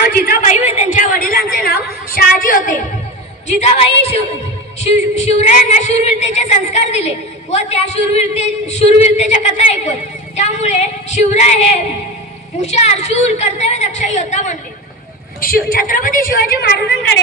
नाव जिजाबाई व त्यांच्या वडिलांचे नाव शहाजी होते. जिजाबाई शिव शिव शिवरायांना शूरवीरतेचे संस्कार दिले व त्या शूरवीरते शूरवीरतेच्या कथा ऐकवत त्यामुळे शिवराय हे हुशार शूर कर्तव्य दक्ष योद्धा बनले. शिव छत्रपती शिवाजी महाराजांकडे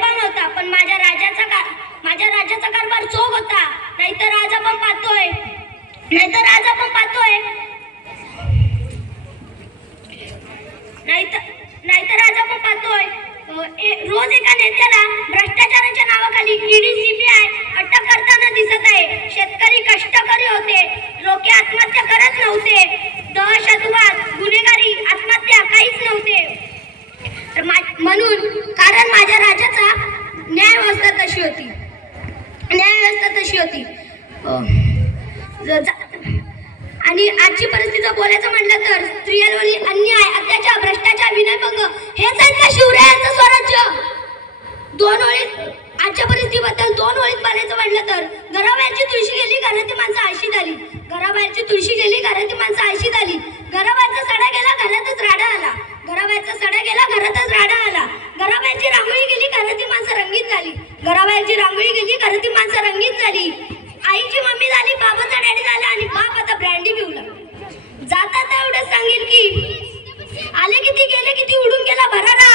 मात्र नव्हता पण माझ्या राजाचा का माझ्या राजाचा कारभार चोख होता. नाहीतर राजा पण पाहतोय. नाहीतर राजा पण पाहतोय. नाहीतर नाहीतर राजा पण पाहतोय. रोज एका नेत्याला भ्रष्टाचाराच्या नावाखाली ईडी सीबीआय अटक करताना दिसत आहे. शेतकरी कष्टकरी होते. लोके आत्महत्या करत नव्हते. दहशतवाद गुन्हेगारी आत्महत्या काहीच नव्हते. तर म्हणून कारण माझ्या राजाचा न्याय व्यवस्था तशी होती. न्याय व्यवस्था तशी होती. ज- जा- आणि आजची परिस्थिती जर बोलायचं म्हटलं तर स्त्रियांवरील अन्याय अत्याचार भ्रष्टाचार विनयभंग हेच आहेत ना शिवरायांचं स्वराज्य. दोन ओळीत आजच्या परिस्थितीबद्दल दोन ओळीत बोलायचं म्हटलं तर घराबाहेरची तुळशी गेली घरातील माणसं आळशी झाली घराबाहेरची तुळशी गेली घरातील माणसं आळशी झाली घराबाहेरचा सडा गेला घरातच राडा आला. घराबाहेरचा सडा गेला घरातच राडा आला घराबाहेरची रांगोळी गेली घरातील माणसं रंगीत झाली घराबाहेरची रांगोळी गेली घरातील माणसं रंगीत झाली आईची मम्मी झाली बाबाचा डॅडी झाला आणि बाप आता ब्रँडी पिऊ लागला जातात एवढं सांगेल की आले किती गेले किती उडून गेला भरारा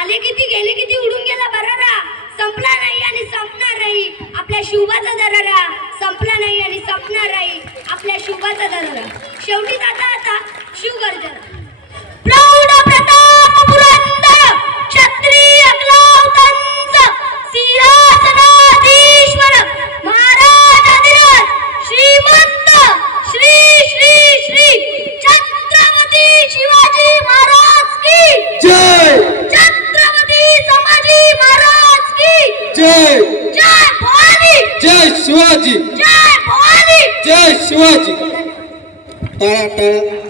आले किती गेले किती उडून गेला भरारा संपला नाही आणि संपणार नाही आपल्या शिवबाचा दरारा. संपला नाही आणि संपणार नाही. आपल्या शिवबाचा दरारा. शेवटी जाता आता शिव गर्जना प्रौढ प्रताप पुरंदर क्षत्रिय क्लावतंस सिंहासनाधीश्वर महाराजाधिराज श्रीमंत श्री श्री श्री छत्रपती शिवाजी महाराज की. जय! छत्रपती संभाजी महाराज की. जय! जय भवानी जय शिवाजी! जय भवानी! जय शिवाजी! टाळा टाळा.